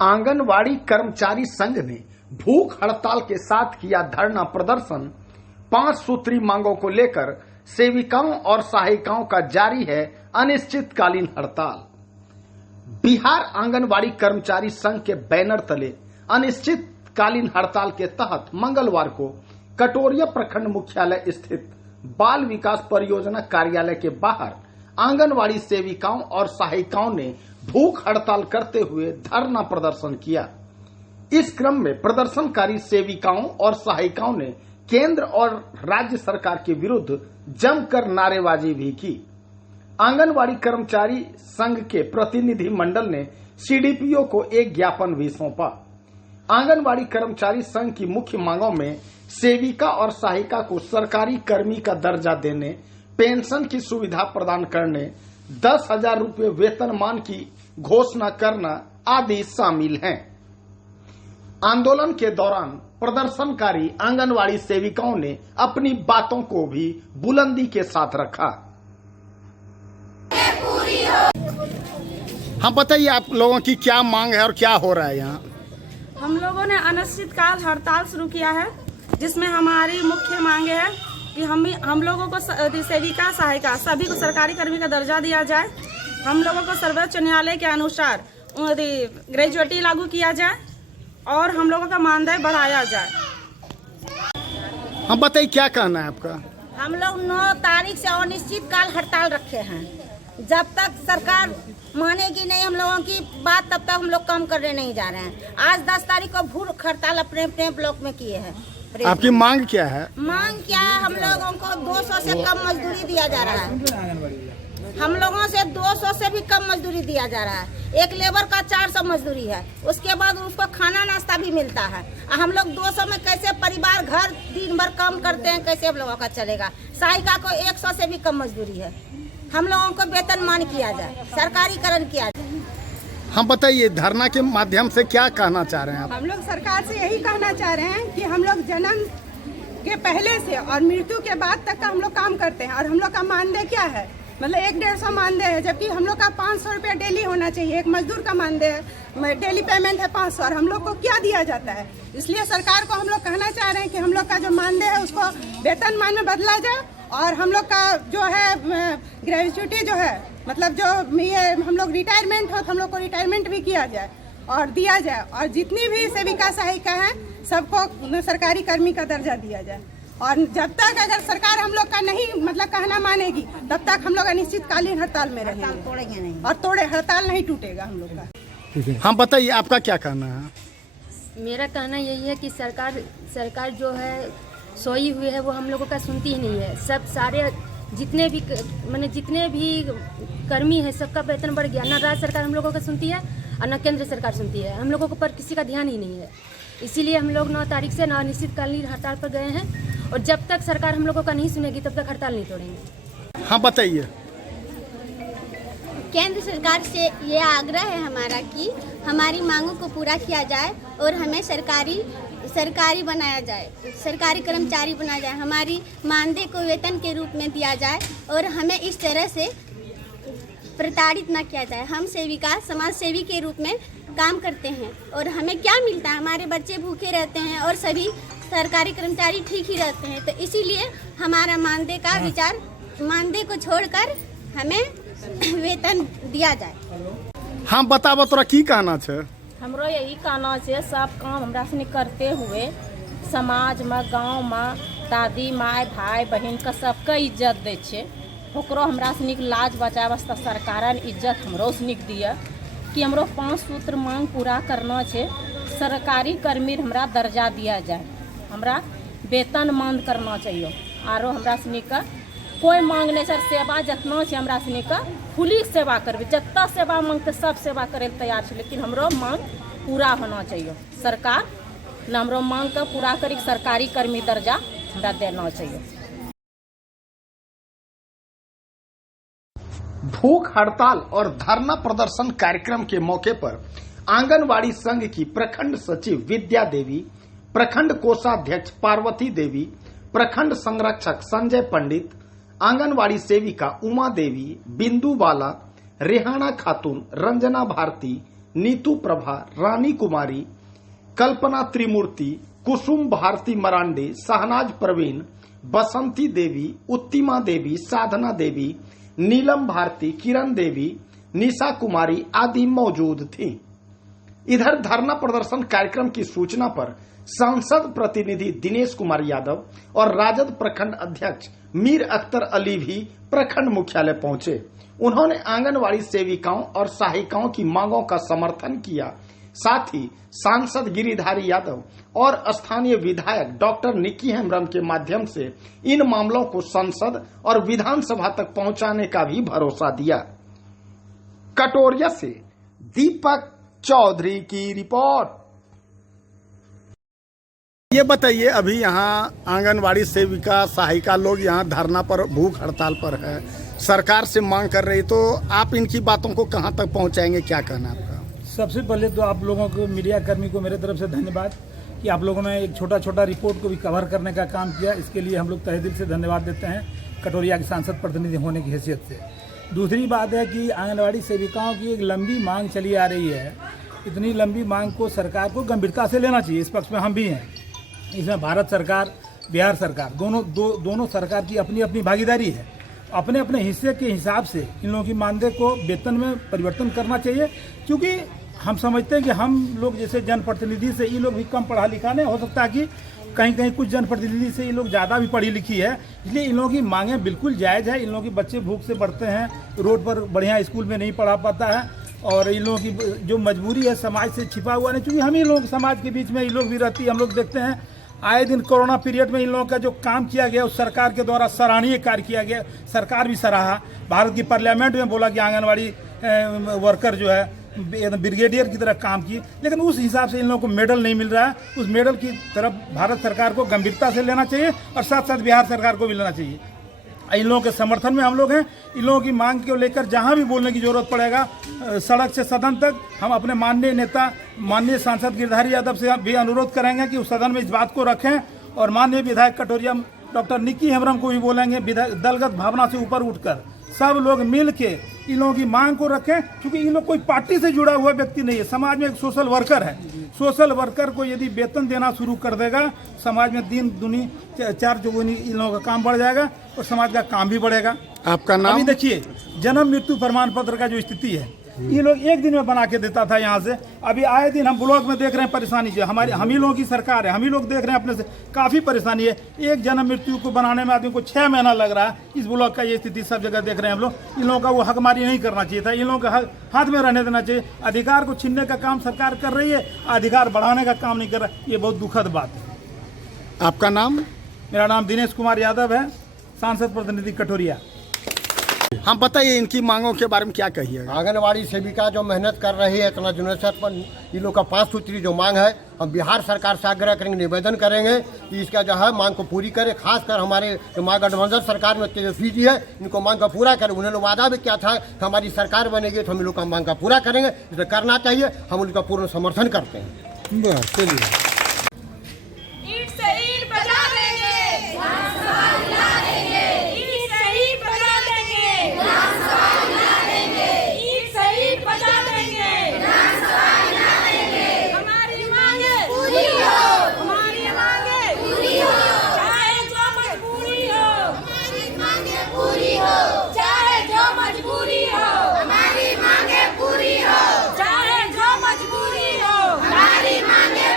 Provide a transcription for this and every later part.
आंगनवाड़ी कर्मचारी संघ ने भूख हड़ताल के साथ किया धरना प्रदर्शन। 5 सूत्री मांगों को लेकर सेविकाओं और सहायिकाओं का जारी है अनिश्चितकालीन हड़ताल। बिहार आंगनवाड़ी कर्मचारी संघ के बैनर तले अनिश्चितकालीन हड़ताल के तहत मंगलवार को कटोरिया प्रखंड मुख्यालय स्थित बाल विकास परियोजना कार्यालय के बाहर आंगनवाड़ी सेविकाओं और सहायिकाओं ने भूख हड़ताल करते हुए धरना प्रदर्शन किया। इस क्रम में प्रदर्शनकारी सेविकाओं और सहायिकाओं ने केंद्र और राज्य सरकार के विरुद्ध जमकर नारेबाजी भी की। आंगनवाड़ी कर्मचारी संघ के प्रतिनिधि मंडल ने सीडीपीओ को एक ज्ञापन भी सौंपा। आंगनवाड़ी कर्मचारी संघ की मुख्य मांगों में सेविका और सहायिका को सरकारी कर्मी का दर्जा देने, पेंशन की सुविधा प्रदान करने, 10,000 रुपये वेतनमान की घोषणा करना आदि शामिल हैं। आंदोलन के दौरान प्रदर्शनकारी आंगनवाड़ी सेविकाओं ने अपनी बातों को भी बुलंदी के साथ रखा। हाँ, बताइए आप लोगों की क्या मांग है और क्या हो रहा है यहाँ? हम लोगों ने अनिश्चितकाल हड़ताल शुरू किया है, जिसमें हमारी मुख्य मांगे है कि हम लोगों को सेविका सहायिका सभी को सरकारी कर्मी का दर्जा दिया जाए। हम लोगों को सर्वोच्च न्यायालय के अनुसार ग्रेजुएटी लागू किया जाए और हम लोगों का मानदेय बढ़ाया जाए। हम बताइए क्या कहना है आपका? हम लोग 9 तारीख से अनिश्चितकाल हड़ताल रखे हैं। जब तक सरकार मानेगी नहीं हम लोगों की बात, तब तक हम लोग काम करने नहीं जा रहे हैं। आज 10 तारीख को भूख हड़ताल अपने अपने ब्लॉक में किए हैं। आपकी मांग क्या है? मांग क्या है? हम लोगों को 200 से कम मजदूरी दिया जा रहा है। हम लोगों से 200 से भी कम मजदूरी दिया जा रहा है। एक लेबर का 400 मजदूरी है, उसके बाद उसको खाना नाश्ता भी मिलता है। हम लोग 200 में कैसे परिवार घर दिन भर काम करते हैं, कैसे हम लोगों का चलेगा? सहायिका को 100 से भी कम मजदूरी है। हम लोगों को वेतनमान किया जाए, सरकारीकरण किया जाए। हम बताइए धरना के माध्यम से क्या कहना चाह रहे हैं आप? हम लोग सरकार से यही कहना चाह रहे हैं कि हम लोग जन्म के पहले से और मृत्यु के बाद तक का हम लोग काम करते हैं और हम लोग का मानदेय क्या है? मतलब 150 मानदेय है, जबकि हम लोग का 500 रुपया डेली होना चाहिए। एक मजदूर का मानदेय डेली पेमेंट है 500 और हम लोग को क्या दिया जाता है? इसलिए सरकार को हम लोग कहना चाह रहे हैं कि हम लोग का जो मानदेय है उसको वेतनमान में बदला जाए और हम लोग का जो है ग्रेजुएटी जो है, मतलब जो ये हम लोग रिटायरमेंट हो तो हम लोग को रिटायरमेंट भी किया जाए और दिया जाए। और जितनी भी सेविका सहायिका हैं सबको सरकारी कर्मी का दर्जा दिया जाए। और जब तक अगर सरकार हम लोग का नहीं मतलब कहना मानेगी, तब तक हम लोग अनिश्चितकालीन हड़ताल में रहेंगे। तोड़ेंगे नहीं और हड़ताल नहीं टूटेगा हम लोग का। हम बताइए आपका क्या कहना है? मेरा कहना यही है कि सरकार जो है सोई हुई है वो हम लोगों का सुनती ही नहीं है। सब सारे जितने भी कर्मी है सबका वेतन बढ़ गया। ना राज्य सरकार हम लोगों का सुनती है और न केंद्र सरकार सुनती है। हम लोगों को पर किसी का ध्यान ही नहीं है। इसीलिए हम लोग 9 तारीख से अनिश्चितकालीन हड़ताल पर गए हैं और जब तक सरकार हम लोगों का नहीं सुनेगी तब तक हड़ताल नहीं तोड़ेंगे। हाँ, बताइए। केंद्र सरकार से ये आग्रह है हमारा कि हमारी मांगों को पूरा किया जाए और हमें सरकारी बनाया जाए, सरकारी कर्मचारी बनाया जाए। हमारी मानदेय को वेतन के रूप में दिया जाए और हमें इस तरह से प्रताड़ित न किया जाए। हम सेविका समाज सेवी के रूप में काम करते हैं और हमें क्या मिलता है? हमारे बच्चे भूखे रहते हैं और सभी सरकारी कर्मचारी ठीक ही रहते हैं। तो इसीलिए हमारा मानदेय का विचार, मानदेय को छोड़कर हमें वेतन दिया जाए। हाँ, बताबो तोरा की कहना है? हमरो यही कहना है, सब काम हमरा से करते हुए समाज में, गांव में दादी माय भाई बहन का सबका इज्जत दे छे। ओकरो हमरा से लाज बचाए वास्ते सरकार इज्जत हमरो से दिए कि हमरो 5 सूत्र मांग पूरा करना है। सरकारी कर्मी हमरा दर्जा दिया जाए, हमरा वेतन मान करना चाहिए। आरो हमरा से कोई मांग नहीं सर, सेवा जितना है हमरा से खुली सेवा करबे। जितना सेवा मांगते सब सेवा करे तैयार है, लेकिन हमरो मांग पूरा होना चाहिए। सरकार न हमरो मांग का पूरा करी, सरकारी कर्मी दर्जा हमरा देना चाहिए। भूख हड़ताल और धरना प्रदर्शन कार्यक्रम के मौके पर आंगनवाड़ी संघ की प्रखंड सचिव विद्या देवी, प्रखंड कोषाध्यक्ष पार्वती देवी, प्रखंड संरक्षक संजय पंडित, आंगनवाड़ी सेविका उमा देवी, बिंदु बाला, रेहाना खातून, रंजना भारती, नीतू प्रभा, रानी कुमारी, कल्पना त्रिमूर्ति, कुसुम भारती मरांडे, शहनाज प्रवीण, बसंती देवी, उत्तिमा देवी, साधना देवी, नीलम भारती, किरण देवी, निशा कुमारी आदि मौजूद थीं। इधर धरना प्रदर्शन कार्यक्रम की सूचना पर सांसद प्रतिनिधि दिनेश कुमार यादव और राजद प्रखंड अध्यक्ष मीर अख्तर अली भी प्रखंड मुख्यालय पहुंचे। उन्होंने आंगनवाड़ी सेविकाओं और सहायिकाओं की मांगों का समर्थन किया। साथ ही सांसद गिरिधारी यादव और स्थानीय विधायक डॉक्टर निक्की हेम्ब्रम के माध्यम से इन मामलों को संसद और विधानसभा तक पहुंचाने का भी भरोसा दिया। कटोरिया से दीपक चौधरी की रिपोर्ट। ये बताइए, अभी यहाँ आंगनवाड़ी सेविका सहायिका लोग यहाँ धरना पर, भूख हड़ताल पर है, सरकार से मांग कर रही, तो आप इनकी बातों को कहाँ तक पहुँचाएंगे, क्या कहना है आपका? सबसे पहले तो आप लोगों को, मीडिया कर्मी को मेरे तरफ से धन्यवाद कि आप लोगों ने एक छोटा छोटा रिपोर्ट को भी कवर करने का काम किया। इसके लिए हम लोग तहे दिल से धन्यवाद देते हैं कटोरिया के सांसद प्रतिनिधि होने की हैसियत से। दूसरी बात है कि आंगनवाड़ी सेविकाओं की एक लंबी मांग चली आ रही है। इतनी लंबी मांग को सरकार को गंभीरता से लेना चाहिए। इस पक्ष में हम भी हैं। इसमें भारत सरकार, बिहार सरकार, दोनों सरकार की अपनी अपनी भागीदारी है। अपने अपने हिस्से के हिसाब से इन लोगों की मानदेय को वेतन में परिवर्तन करना चाहिए, क्योंकि हम समझते हैं कि हम लोग जैसे जनप्रतिनिधि से ये लोग भी कम पढ़ा लिखा नहीं हो सकता कि कहीं कहीं कुछ जनप्रतिनिधि से ये लोग ज़्यादा भी पढ़ी लिखी है। इसलिए इन लोगों की मांगें बिल्कुल जायज़ है। इन लोगों के बच्चे भूख से बढ़ते हैं, रोड पर बढ़िया स्कूल में नहीं पढ़ा पाता है, और इन लोगों की जो मजबूरी है समाज से छिपा हुआ नहीं, क्योंकि हम ही लोग समाज के बीच में ये लोग भी रहती है। हम लोग देखते हैं आए दिन कोरोना पीरियड में इन लोगों का जो काम किया गया उस सरकार के द्वारा सराहनीय कार्य किया गया। सरकार भी सराहा। भारत की पार्लियामेंट में बोला कि आंगनवाड़ी वर्कर जो है ब्रिगेडियर की तरह काम की, लेकिन उस हिसाब से इन लोगों को मेडल नहीं मिल रहा है। उस मेडल की तरफ भारत सरकार को गंभीरता से लेना चाहिए और साथ साथ बिहार सरकार को भी लेना चाहिए। इन लोगों के समर्थन में हम लोग हैं। इन लोगों की मांग को लेकर जहां भी बोलने की जरूरत पड़ेगा, सड़क से सदन तक, हम अपने माननीय नेता माननीय सांसद गिरिधारी यादव से भी अनुरोध करेंगे कि उस सदन में इस बात को रखें, और माननीय विधायक कटोरिया डॉक्टर निक्की हेम्ब्रम को भी बोलेंगे दलगत भावना से ऊपर उठकर सब लोग मिल के इन लोगों की मांग को रखें, क्योंकि इन लोग कोई पार्टी से जुड़ा हुआ व्यक्ति नहीं है। समाज में एक सोशल वर्कर है। सोशल वर्कर को यदि वेतन देना शुरू कर देगा, समाज में दिन दुनी चार चौगुनी इन लोगों का काम बढ़ जाएगा और समाज का काम भी बढ़ेगा। आपका नाम? अभी देखिए, जन्म मृत्यु प्रमाण पत्र का जो स्थिति है, ये लोग एक दिन में बना के देता था यहाँ से। अभी आए दिन हम ब्लॉक में देख रहे हैं परेशानी जो हमारी, हम ही लोगों की सरकार है, हम ही लोग देख रहे हैं अपने से काफ़ी परेशानी है। एक जन्म मृत्यु को बनाने में आदमी को 6 महीना लग रहा है। इस ब्लॉक का ये स्थिति सब जगह देख रहे हैं हम लोग। इन लोगों का वो हकमारी नहीं करना चाहिए था। इन लोगों का हाथ में रहने देना चाहिए। अधिकार को छीनने का काम सरकार कर रही है, अधिकार बढ़ाने का काम नहीं कर रहा। ये बहुत दुखद बात है। आपका नाम? मेरा नाम दिनेश कुमार यादव है, सांसद प्रतिनिधि कटोरिया। हम बताइए, इनकी मांगों के बारे में क्या कहिएगा? आंगनवाड़ी सेविका जो मेहनत कर रही है इतना जुनून पर, इन लोग का 5 सूत्री जो मांग है, हम बिहार सरकार से आग्रह करेंगे, निवेदन करेंगे कि इसका जो है मांग को पूरी करे। खासकर हमारे जो महागठबंधन सरकार में तेजस्वी जी है, इनको मांग का पूरा करें। उन्होंने वादा भी किया था कि हमारी सरकार बनेगी तो हम लोग का मांग का पूरा करेंगे। इसे करना चाहिए, हम उनका पूर्ण समर्थन करते हैं। बस चलिए।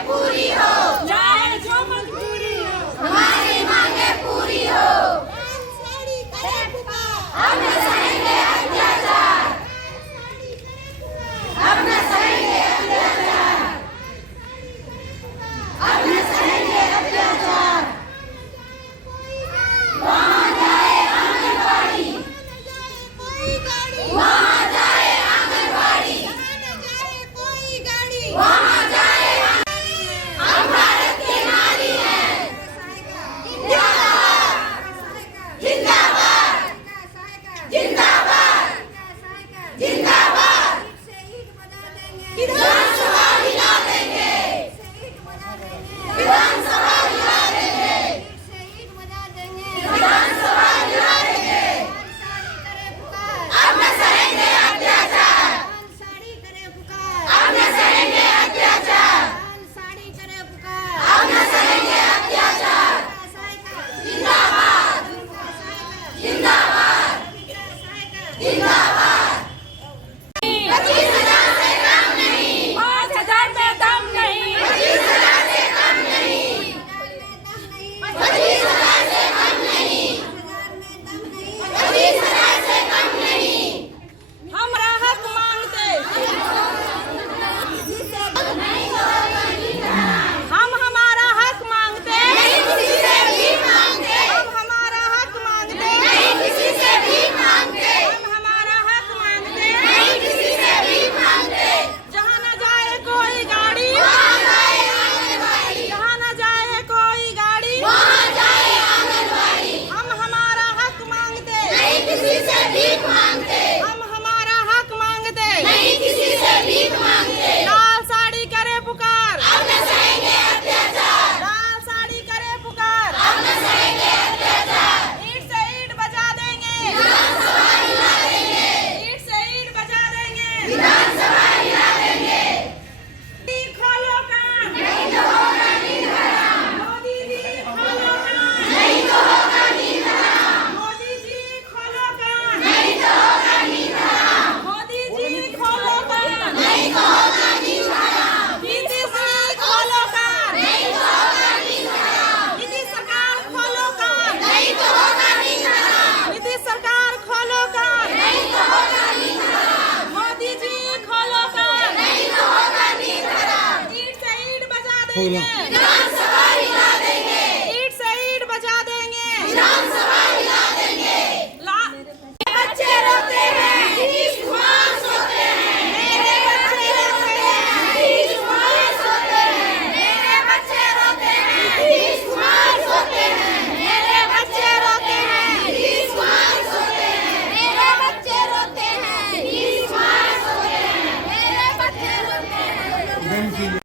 पूरी हो, फूलों